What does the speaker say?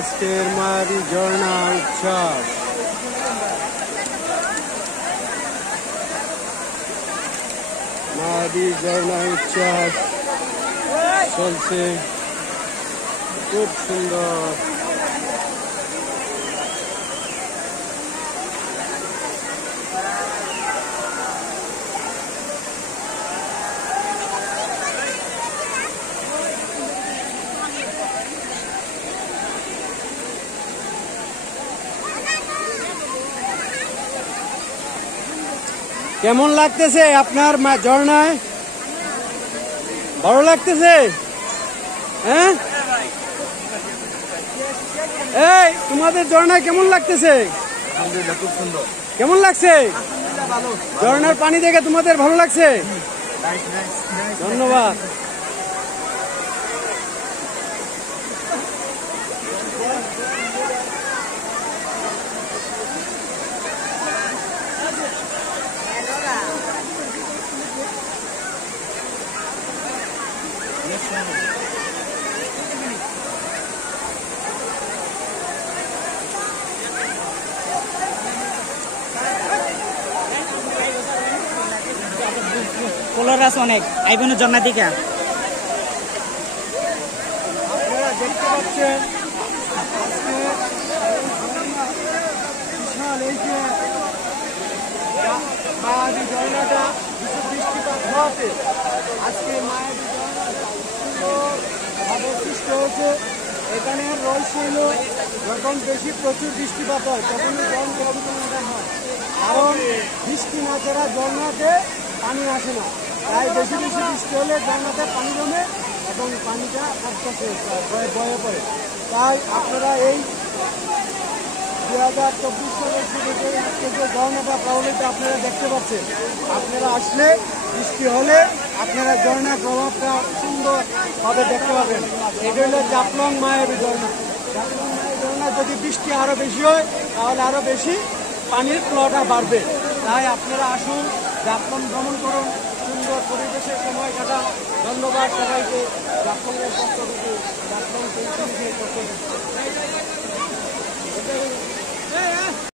আজকের মায়াবী ঝর্ণা উচ্ছ্বাস। মায়াবী ঝর্ণা উচ্ছ্বাস চলছে, খুব সুন্দর। কেমন লাগতেছে আপনার ঝর্ণায়? ভালো লাগতেছে? হ্যাঁ, এই তোমাদের ঝর্ণায় কেমন লাগতেছে? আলহামদুলিল্লাহ, খুব সুন্দর। কেমন লাগছে ঝর্ণার পানি দেখে? তোমাদের ভালো লাগছে? ধন্যবাদ। কলরাস অনেক আইবেন ঝর্ণা দিকে। আপনারা দেখতে পাচ্ছেন আজকে বিশাল এই যে মায়াবী ঝর্ণাটা বৃষ্টিপাত হওয়াতে আজকে মায়াবী ঝর্ণাটা সুন্দরভাবে সৃষ্টি হয়েছে। এখানে রহস্য যখন বেশি প্রচুর বৃষ্টিপাত হয় তখনই ঝর্ণা হয়, কারণ বৃষ্টি না ছাড়া ঝর্ণাতে পানি আসে না। তাই বেশি বেশি বৃষ্টি হলে ঝর্ণাতে পানি জমে এবং পানিটা আস্তে বয়ে পড়ে। তাই আপনারা এই 2024 সালের শুরু থেকে আজকে যে ঝর্ণাটা প্রবলিত আপনারা দেখতে পাচ্ছেন, আপনারা আসলে বৃষ্টি হলে আপনারা ঝর্ণার প্রভাবটা সুন্দরভাবে দেখতে পাবেন। এটা হলো জাফলং মায়াবী ঝর্ণা। জাফলং মায়াবী ঝর্ণা যদি বৃষ্টি আরও বেশি হয় তাহলে আরও বেশি পানির ফ্লোটা বাড়বে। তাই আপনারা আসুন, জাফলং ভ্রমণ করুন, সুন্দর পরিবেশের সময় কাটান। ধন্যবাদ সবাইকে। জাফলংয়ের পক্ষ থেকে, জাফলং পক্ষ থেকে।